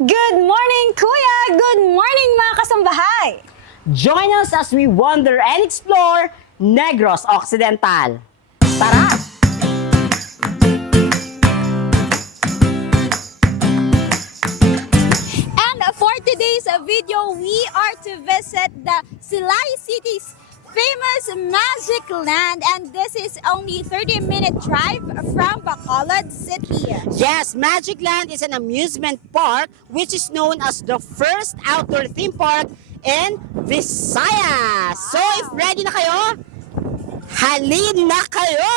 Good morning, Kuya! Good morning, mga kasambahay! Join us as we wander and explore Negros Occidental. Tara! And for today's video, we are to visit the Silay City's famous Magic Land, and this is only 30-minute drive from Bacolod City. Yes, Magic Land is an amusement park which is known as the first outdoor theme park in Visayas. So if ready na kayo, halin na kayo!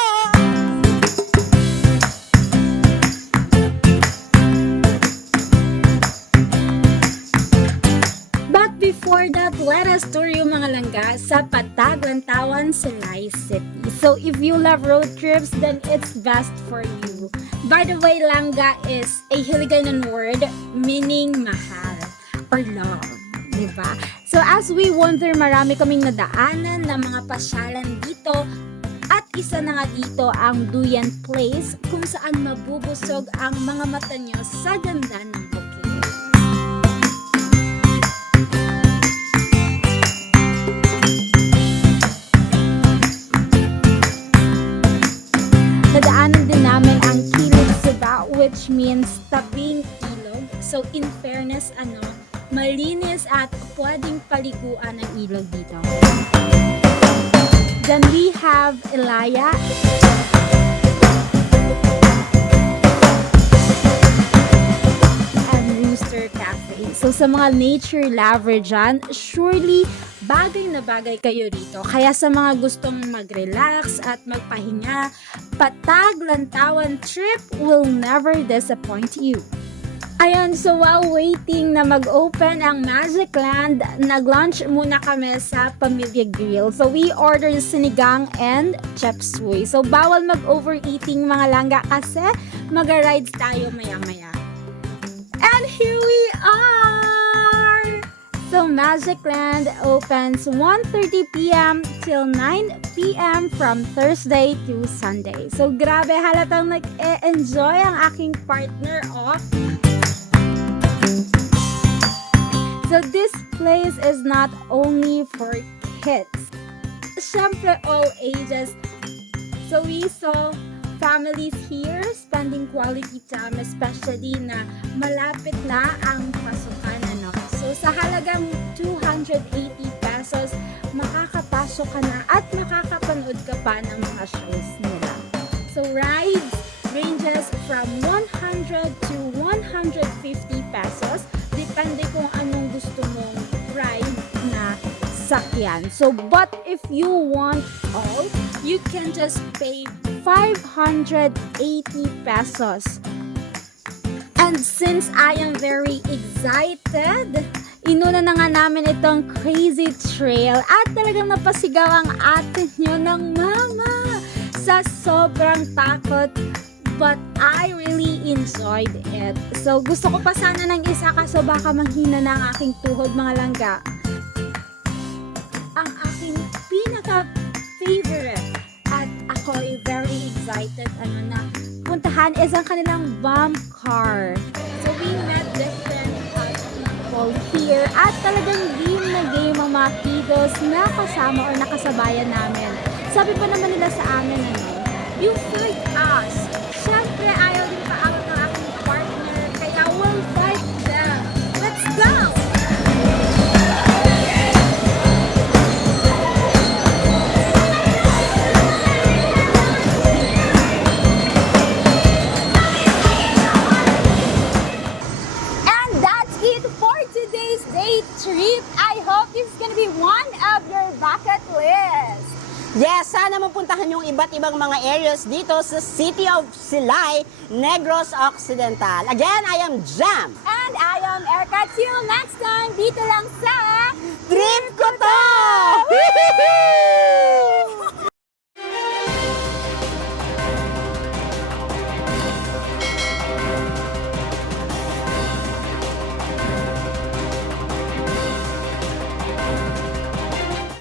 But before that, let us tour yung mga langga sa Pataglantawan, Silay City. So if you love road trips, then it's best for you. By the way, langga is a Hiligaynon word meaning mahal or love. Diba? So as we wander, marami kaming nadaanan na mga pasyalan dito. At isa na nga dito ang Duyan Place kung saan mabubusog ang mga mata nyo sa ganda ng bukid. Nadaanan din namin ang Kilid Siba, which means tabing ilog. So in fairness, malinis at pwedeng paliguan ng ilog dito. Then we have Ilaya. And Rooster Cafe. So sa mga nature lover dyan, surely bagay na bagay kayo dito. Kaya sa mga gustong mag-relax at magpahinga, Pataglantawan trip will never disappoint you. Ayun, so while waiting na mag-open ang Magic Land, nag-lunch muna kami sa Pamilya Grill. So we ordered sinigang and chop suey. So bawal mag-overeating mga langga kasi mag-rides tayo maya-maya. And here we are! So Magic Land opens 1:30 p.m. till 9 p.m. from Thursday to Sunday. So grabe, halatang nag-enjoy ang aking partner, oh. So this place is not only for kids. Syempre all ages. So we saw families here spending quality time, especially na malapit na ang pasukan. So sa halagang 280 pesos, makakapasok ka na at makakapanood ka pa ng mga shows nila. So rides ranges from 100 to 150 pesos. Depende kung anong gusto mong ride na sakyan. So, but if you want all, you can just pay 580 pesos. And since I am very excited, inuna na nga namin itong crazy trail at talagang napasigaw ang ate nyo ng mama sa sobrang takot. But I really enjoyed it. So, gusto ko pa sana ng isa kaso baka manghina na ang aking tuhod, mga langga. Ang aking pinaka-favorite at ako ay very excited na puntahan is ang kanilang bump car. So, we met different people here at talagang game na game ang mga kiddos na kasama or nakasabayan namin. Sabi pa naman nila sa amin, you fight us. Siyempre, ayaw din paawat ng aking partner, kaya we'll fight them. Let's go! And that's it for today's day trip. I hope this is gonna be one of your bucket list. Yes, sana mapuntahan yung iba't ibang mga areas dito sa City of Silay, Negros Occidental. Again, I am Jam. And I am Erica. Till next time, dito lang sa Trip ko to!